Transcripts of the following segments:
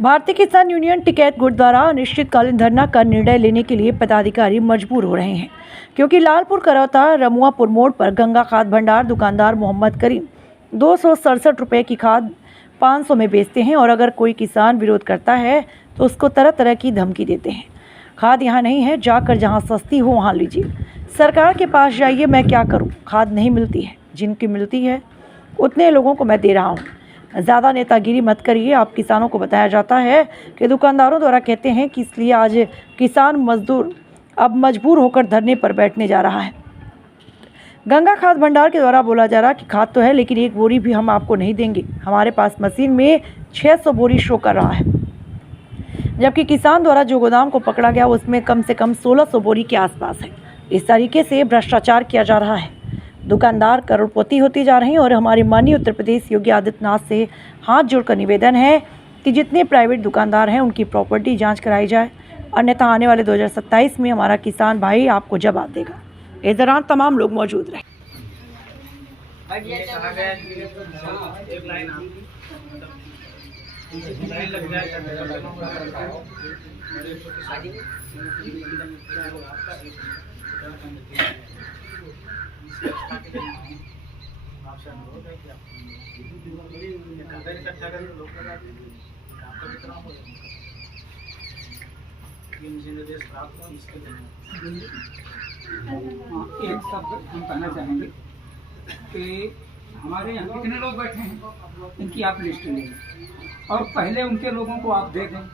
भारतीय किसान यूनियन टिकैत गुट द्वारा अनिश्चितकालीन धरना का निर्णय लेने के लिए पदाधिकारी मजबूर हो रहे हैं, क्योंकि लालपुर करौता रमुआपुर मोड़ पर गंगा खाद भंडार दुकानदार मोहम्मद करीम 267 रुपये की खाद 500 में बेचते हैं और अगर कोई किसान विरोध करता है तो उसको तरह तरह की धमकी देते हैं। खाद यहाँ नहीं है, जाकर जहाँ सस्ती हो वहाँ लीजिए। सरकार के पास जाइए, मैं क्या करूँ, खाद नहीं मिलती है, जिनकी मिलती है उतने लोगों को मैं दे रहा हूँ। ज़्यादा नेतागिरी मत करिए। आप किसानों को बताया जाता है कि दुकानदारों द्वारा कहते हैं कि इसलिए आज किसान मजदूर अब मजबूर होकर धरने पर बैठने जा रहा है। गंगा खाद भंडार के द्वारा बोला जा रहा कि खाद तो है लेकिन एक बोरी भी हम आपको नहीं देंगे। हमारे पास मशीन में 600 बोरी शो कर रहा है, जबकि किसान द्वारा जो गोदाम को पकड़ा गया उसमें कम से कम 1600 बोरी के आसपास है। इस तरीके से भ्रष्टाचार किया जा रहा है। दुकानदार करोड़पति होती जा रहे हैं और हमारे माननीय उत्तर प्रदेश योगी आदित्यनाथ से हाथ जोड़कर निवेदन है कि जितने प्राइवेट दुकानदार हैं उनकी प्रॉपर्टी जांच कराई जाए, अन्यथा आने वाले 2027 में हमारा किसान भाई आपको जवाब देगा। इस दौरान तमाम लोग मौजूद रहे। आपसे अनुरोध है कि आप इकट्ठा करें, लोग आपका वितरण हो जाए। ये मुझे निर्देश प्राप्त हो, इसके एक शब्द हम कहना चाहेंगे कि हमारे यहाँ कितने लोग बैठे हैं, इनकी आप लिस्ट लें और पहले उनके लोगों को आप दे दें,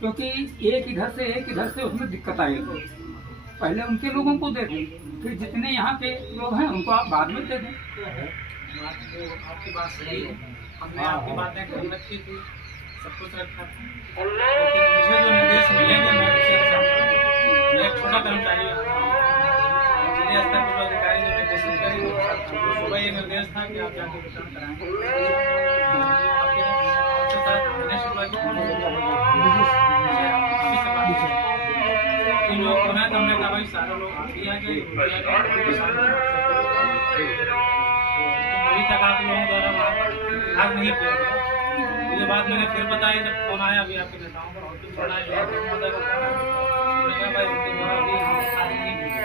क्योंकि एक इधर से उसमें दिक्कत आएगी। पहले उनके लोगों को दे दें, फिर जितने यहाँ के लोग हैं उनको आप बाद में दे दें। आपकी बात सही है, हमने आपकी बातें कर रखी थी, सब कुछ रखा था, लेकिन मुझे जो निर्देश मिलेंगे मैं एक छोटा कर्मचारी जिले स्तर पर जो अधिकारी जो निर्देशित करेंगे, सुबह ये निर्देश था कि आप जाके वितरण कराएंगे। लोग होना तो हमने कहा भाई सारे लोग अभी तक आप लोगों द्वारा भाग नहीं किया गया। ये बात मैंने फिर बताई जब फोन आया अभी आपके नेताओं का, और भी फोन आया मैंने कहा भाई उनके द्वारा भी हम खाली नहीं मिले,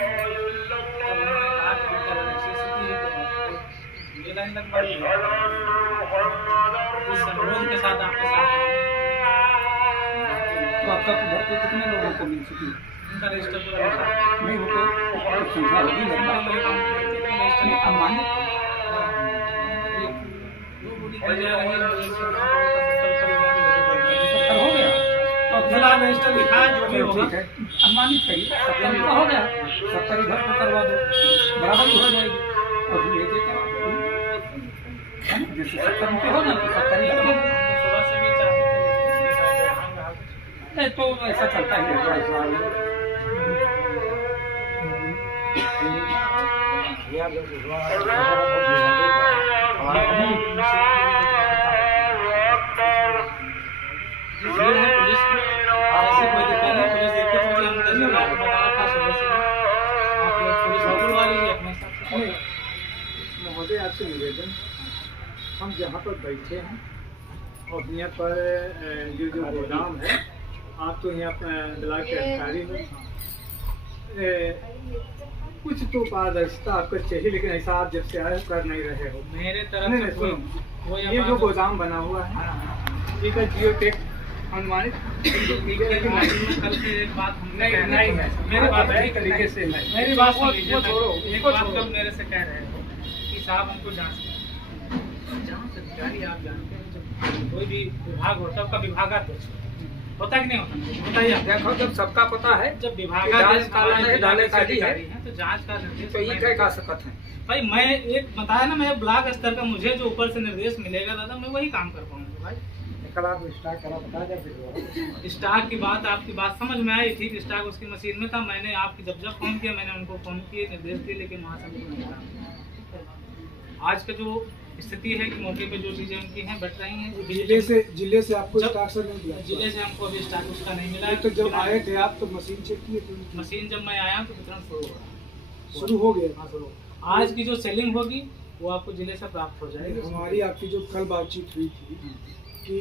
तब उन्होंने कहा कि ये लाइन लगवाई इस अनुरोध के साथ आपके साथ। तो आपका घर पे कितने लोगों को मिल चुकी है? उनका रजिस्टर नहीं, वो तो संख्या होगी अमान्य हो गया तो फिलहाल रजिस्टर लिखा है, जो भी होगा अनुमानित करिए 70 का हो गया, 70 इधर को करवा दो, बराबर ही हो जाएगी और फिर ये जैसे 70 रुपये हो गया तो 70 ही हो गया। तो ऐसा चलता ही है। महोदय आपसे निवेदन, हम जहाँ पर बैठे हैं और यहाँ पर जो गोदाम है, आप तो यहाँ पर ब्लॉक के अधिकारी हो, कुछ तो पारदर्शिता आपको चाहिए, लेकिन ऐसा आप जब से आए कर नहीं रहे हो। मेरे तरफ से सुनो, ये जो गोदाम बना हुआ है ये का जियो टैग अनुमानित कल से एक बात हमने नहीं है, मेरी बात है तरीके से है, मेरी बात सुन लीजिए। एक बात कल मेरे से कह रहे हो कि साहब हमको जांच अधिकारी, आप जानते हैं जब कोई भी विभाग होता है उसका विभागाध्यक्ष होता कि नहीं होता, बताइए आप। देखो जब सबका पता है, जब विभागाध्यक्ष अधिकारी है तो जांच का निर्देश तो ये क्या कह सकते हैं भाई। मैं एक बताया ना, मैं ब्लॉक स्तर का मुझे जो ऊपर से निर्देश मिलेगा दादा, मैं वही काम कर पाऊंगा भाई। स्टॉक की बात, आपकी बात समझ में आई थी कि स्टॉक उसकी मशीन में था। मैंने आपकी जब फोन किया, मैंने उनको फोन किए, निर्देश दिए, लेकिन वहाँ से नहीं मिला। आज का जो स्थिति है कि मौके पे जो चीजें उनकी हैं बट रही हैं। जिले से आपको स्टॉक सर नहीं दिया? जिले से हमको अभी स्टॉक उसका नहीं मिला। तो जब आए थे आप तो मशीन चेक किए थे? मशीन जब मैं आया तो वितरण शुरू हो गया। हाँ, शुरू। आज की जो सेलिंग होगी वो आपको जिले से प्राप्त हो जाएगी। हमारी आपकी जो कल बातचीत हुई थी कि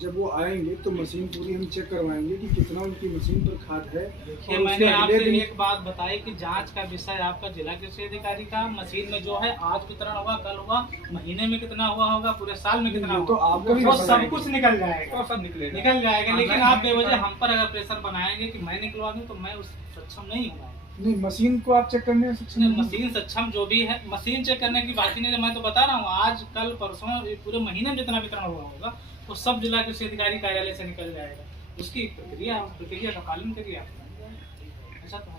जब वो आएंगे तो मशीन पूरी हम चेक करवाएंगे कि कितना उनकी मशीन पर खाद है। देखिए, और मैंने उसके अगले आपसे दिन एक बात बताई कि जांच का विषय आपका जिला कृषि अधिकारी का, मशीन में जो है आज कितना होगा, कल होगा, महीने में कितना हुआ होगा, पूरे साल में कितना तो होगा, आपका भी वो पता सब है। कुछ निकल जाएगा, वो सब निकलेगा। निकल जाएगा। लेकिन आप बेवजह हम पर अगर प्रेशर बनाएंगे कि मैं निकलवा दूं, तो मैं उस सक्षम नहीं हूँ। नहीं, मशीन को आप चेक करने में सक्षम नहीं हैं? मशीन सक्षम जो भी है, मशीन चेक करने की बात ही नहीं है। मैं तो बता रहा हूँ, आज कल परसों ये पूरे महीने में जितना वितरण हुआ होगा वो सब जिला कृषि अधिकारी कार्यालय से निकल जाएगा। उसकी प्रक्रिया का पालन करिए आप। ऐसा तो है,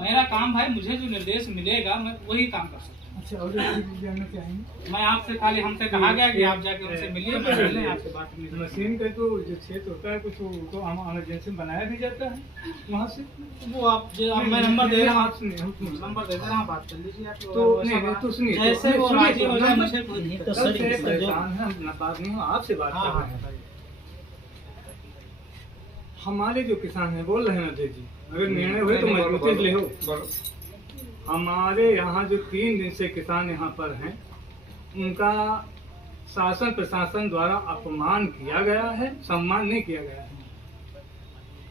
मेरा काम भाई, मुझे जो निर्देश मिलेगा मैं वही काम कर सकता हूँ। अच्छा, और एक चीज़ जानना चाहेंगे? मैं आपसे खाली, हमसे कहा गया कि आप जाके उनसे मिलिए, मैं मिलने आपसे बात नहीं। मशीन का तो जो क्षेत्र होता है कुछ तो हम इमरजेंसी में बनाया भी जाता है वहाँ से। वो आप जो आप मैं नंबर दे रहा हूँ, आप सुनिए, हम सुनिए। नंबर दे रहा हूँ, बात कर लीजिए आप। तो नहीं तो सुनिए, जैसे वो सुनिए, राजी हो जाए मुझे कल से परेशान है, हम बात नहीं हो, आपसे बात हाँ कर हाँ रहे हैं। हमारे जो किसान हैं बोल रहे हैं अध्यक्ष जी, अगर निर्णय हुए तो मजबूती से ले हो। हमारे यहाँ जो 3 दिन से किसान यहाँ पर हैं, उनका शासन प्रशासन द्वारा अपमान किया गया है, सम्मान नहीं किया गया है,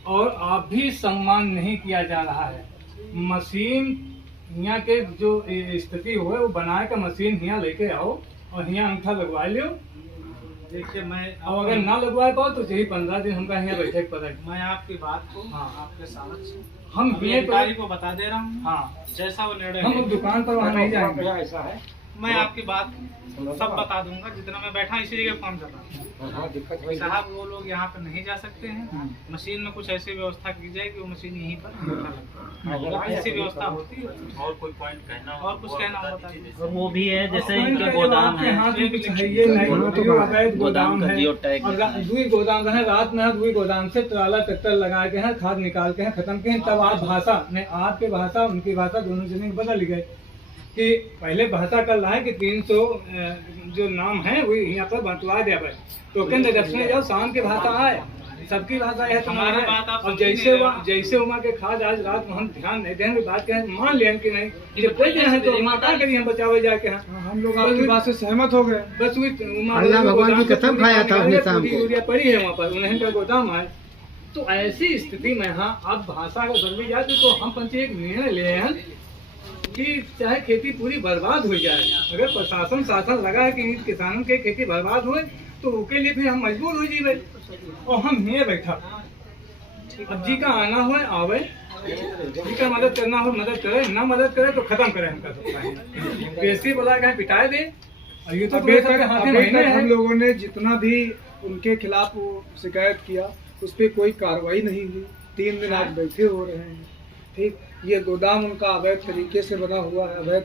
और आप भी सम्मान नहीं किया जा रहा है। मशीन यहाँ के जो स्थिति हुए वो बनाए का मशीन यहाँ लेके आओ और यहाँ अंगूठा लगवा लो। देखिए, मैं और अगर ना लगवा पाओ तो यही 15 दिन हमका यहाँ बैठे पड़े। मैं आपकी बात को हाँ। आपके समक्ष हम अभी ये अधिकारी को बता दे रहा हूँ। हाँ, जैसा वो निर्णय हम लेंगे, दुकान पर वहाँ नहीं जाएंगे। ऐसा है, मैं आपकी बात सब बता दूंगा। जितना मैं बैठा इसी जगह फोन कर रहा हूँ। दिक्कत वही है। साहब, वो लोग यहाँ पर नहीं जा सकते हैं, मशीन में कुछ ऐसी व्यवस्था की जाए कि वो मशीन यहीं पर अंगूठा लगे। ऐसी व्यवस्था होती है। और कोई पॉइंट कहना हो और कुछ कहना हो बता दीजिए। और वो भी है जैसे और इनके इनका गोदाम आपके है, हाथ में कुछ है ये नहीं, जो अवैध गोदाम का है, जियो टैग और दुई गोदाम है, रात में दुई गोदाम से ट्राला ट्रैक्टर लगा के हैं, खाद निकाल के हैं, खत्म के हैं। तब आप भाषा ने, आपकी भाषा उनकी भाषा दोनों जने बदल गए कि पहले भाषा कर रहा है कि 300 जो नाम है वो यहाँ पर बंटवा दिया भाई, टोकन रखने जाओ, शाम की भाषा आए, सबकी भाषा है तुम्हारी हमारी बात आप और समझ जैसे नहीं वहाँ जैसे वहाँ के खाद आज रात में हम ध्यान नहीं देंगे, बात कहें मान लें कि नहीं, जब कोई हैं तो वहाँ का करिए हम बचावे जाके हैं। हम लोग आपकी बात से सहमत हो गए। बस वही अल्लाह भगवान की कसम खाया था अपने शाम को। यूरिया पड़ी है वहाँ पर, उन्हें का गोदाम है। तो ऐसी स्थिति में हाँ अब भाषा को बदली जाती तो हम पंच एक निर्णय ले हैं कि चाहे खेती पूरी बर्बाद हो जाए, अगर प्रशासन शासन लगा है कि इन किसानों के खेती बर्बाद हुए तो उसके लिए फिर हम मजबूर हो जाए और हम यहाँ बैठा। अब जी का आना हो आवे, जी का मदद करना हो मदद करे, ना मदद करे तो खत्म करे हमका। पेशी बोला कि पिटाए दे, और ये तो अभी तक हाथ में महीने हम हैं। लोगों ने जितना भी उनके खिलाफ वो शिकायत किया उस पर कोई कार्रवाई नहीं हुई। 3 दिन आज बैठे हो रहे हैं। ठीक, ये गोदाम उनका अवैध तरीके से बना हुआ है,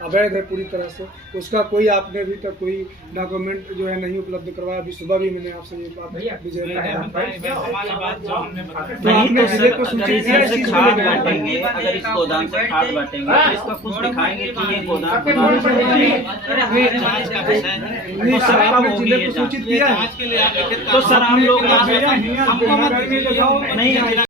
अवैध है पूरी तरह से। उसका कोई आपने अभी तक कोई डॉक्यूमेंट जो है नहीं उपलब्ध करवाया। अभी सुबह भी मैंने आपसे ये बात विजय हमारी बात जो हमने बताई, तो आपने जिले को अगर सूचित इस किया तरह इस से चीज को खाद लेकर? बांटेंगे, अगर इस गोदाम से खाद बांटेंगे तो इसका कुछ दिखाएंगे कि ये गोदाम है। जांच का विषय है। नहीं, तो सर, सबका आपने वो भी जिले है को सूचित ये किया है। जांच के लिए आप लिखित तो सर हम लोग हमको मत दीजिए, नहीं